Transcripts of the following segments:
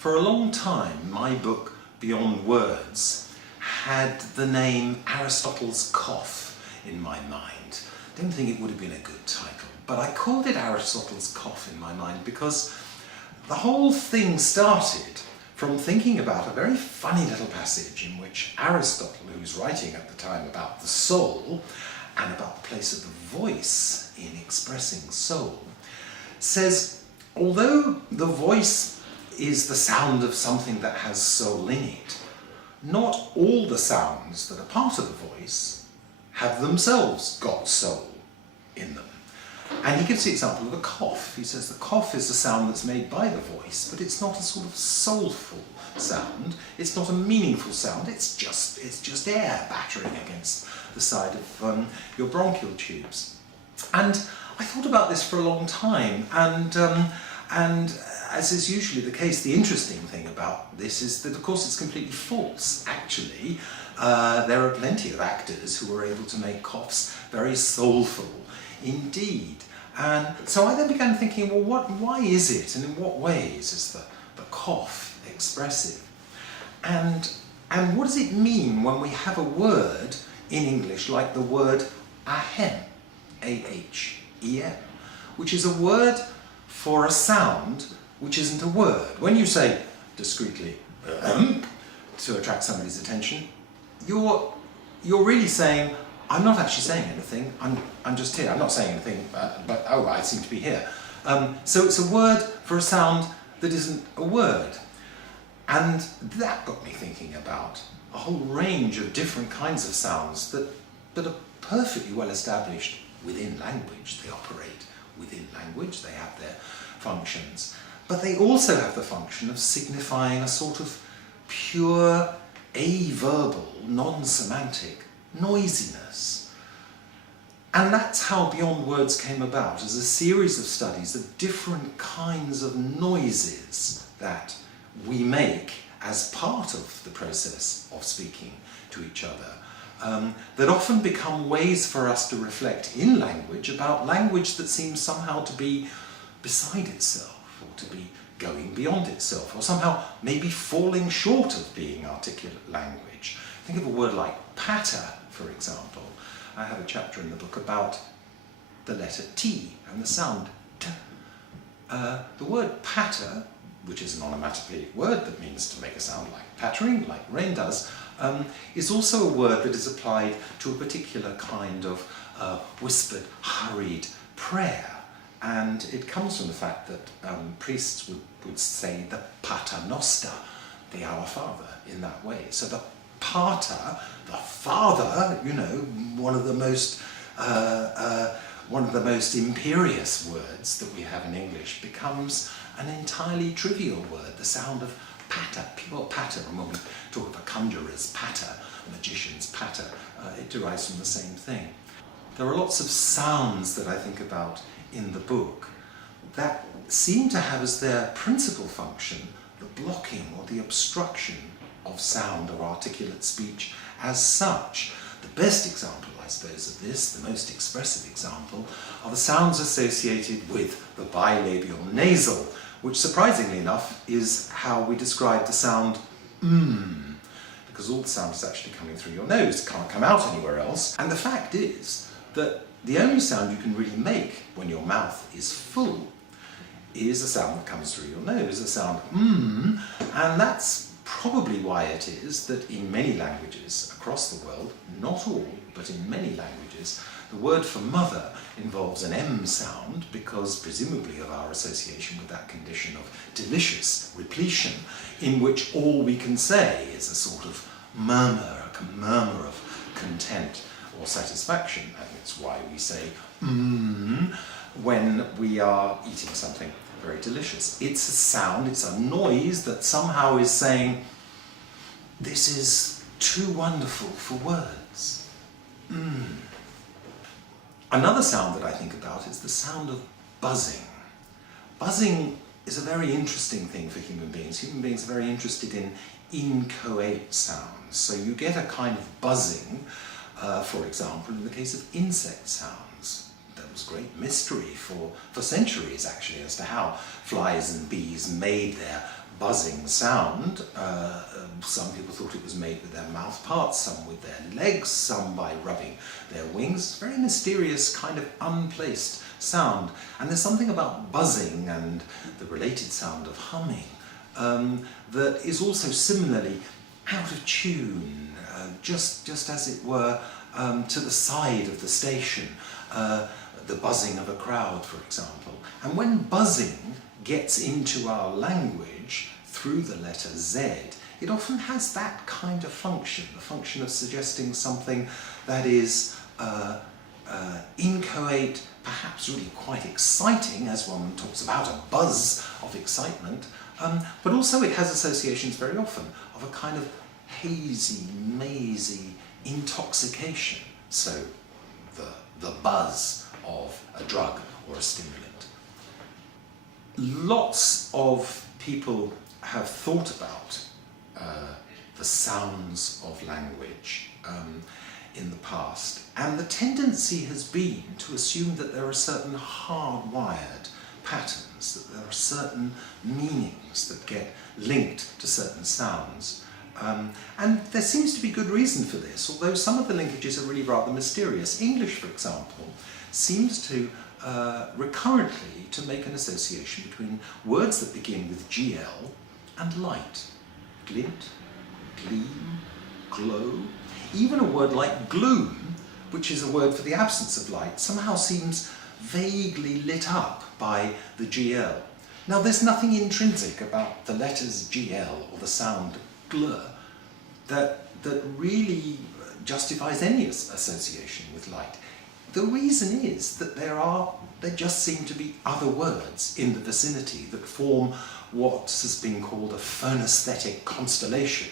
For a long time, my book, Beyond Words, had the name Aristotle's Cough in my mind. I don't think it would have been a good title, but I called it Aristotle's Cough in my mind because the whole thing started from thinking about a very funny little passage in which Aristotle, who's writing at the time about the soul and about the place of the voice in expressing soul, says, although the voice is the sound of something that has soul in it, not all the sounds that are part of the voice have themselves got soul in them. And he gives the example of a cough. He says the cough is a sound that's made by the voice, but it's not a sort of soulful sound. It's not a meaningful sound. It's just air battering against the side of your bronchial tubes. And I thought about this for a long time, and as is usually the case, the interesting thing about this is that, of course, it's completely false. Actually, there are plenty of actors who are able to make coughs very soulful indeed. And so I then began thinking, well, why is it, and in what ways is the cough expressive? And what does it mean when we have a word in English like the word ahem, A-H-E-M, which is a word for a sound which isn't a word. When you say discreetly to attract somebody's attention, you're really saying, I'm not actually saying anything, I'm just here. I'm not saying anything, but oh, I seem to be here. So it's a word for a sound that isn't a word. And that got me thinking about a whole range of different kinds of sounds that are perfectly well established within language. They operate within language, they have their functions. But they also have the function of signifying a sort of pure, averbal, non-semantic noisiness. And that's how Beyond Words came about, as a series of studies of different kinds of noises that we make as part of the process of speaking to each other, that often become ways for us to reflect in language about language that seems somehow to be beside itself, or to be going beyond itself, or somehow maybe falling short of being articulate language. Think of a word like patter, for example. I have a chapter in the book about the letter T and the sound T. The word patter, which is an onomatopoeic word that means to make a sound like pattering, like rain does, is also a word that is applied to a particular kind of whispered, hurried prayer. And it comes from the fact that priests would say the Pater Noster, the Our Father, in that way. So the Pater, the Father, you know, one of the most imperious words that we have in English, becomes an entirely trivial word, the sound of patter, pure patter. And when we talk of a conjurer's patter, a magician's patter, it derives from the same thing. There are lots of sounds that I think about in the book that seem to have as their principal function the blocking or the obstruction of sound or articulate speech as such. The best example, I suppose, of this, the most expressive example, are the sounds associated with the bilabial nasal, which surprisingly enough is how we describe the sound because all the sound is actually coming through your nose, it can't come out anywhere else. And the fact is that the only sound you can really make when your mouth is full is a sound that comes through your nose, a sound and that's probably why it is that in many languages across the world, not all, but in many languages, the word for mother involves an M sound because presumably of our association with that condition of delicious repletion in which all we can say is a sort of murmur, a murmur of content or satisfaction, and it's why we say when we are eating something very delicious. It's a sound, it's a noise that somehow is saying, this is too wonderful for words. Another sound that I think about is the sound of buzzing. Buzzing is a very interesting thing for human beings. Human beings are very interested in inchoate sounds. So you get a kind of buzzing, for example, in the case of insect sounds. There was great mystery for centuries, actually, as to how flies and bees made their buzzing sound. Some people thought it was made with their mouth parts, some with their legs, some by rubbing their wings. Very mysterious, kind of unplaced sound. And there's something about buzzing and the related sound of humming that is also similarly out of tune, just as it were, to the side of the station. The buzzing of a crowd, for example. And when buzzing gets into our language through the letter Z, it often has that kind of function, the function of suggesting something that is inchoate, perhaps really quite exciting, as one talks about a buzz of excitement, but also it has associations very often of a kind of hazy, mazy intoxication. So the buzz of a drug or a stimulant. Lots of people have thought about the sounds of language in the past, and the tendency has been to assume that there are certain hardwired patterns, that there are certain meanings that get linked to certain sounds. And there seems to be good reason for this, although some of the linkages are really rather mysterious. English, for example, seems to recurrently to make an association between words that begin with GL and light. Glint, gleam, glow. Even a word like gloom, which is a word for the absence of light, somehow seems vaguely lit up by the GL. Now, there's nothing intrinsic about the letters GL or the sound glur that really justifies any association with light. The reason is that there just seem to be other words in the vicinity that form what has been called a phonesthetic constellation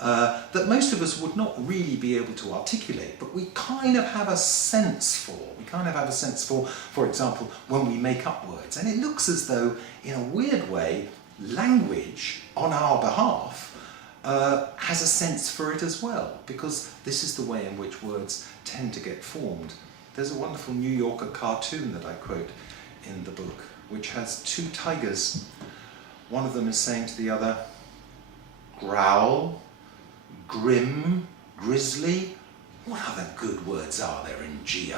that most of us would not really be able to articulate, but we kind of have a sense for. We kind of have a sense for example, when we make up words. And it looks as though, in a weird way, language on our behalf has a sense for it as well, because this is the way in which words tend to get formed. There's a wonderful New Yorker cartoon that I quote in the book, which has two tigers. One of them is saying to the other, growl, grim, grisly. What other good words are there in GR?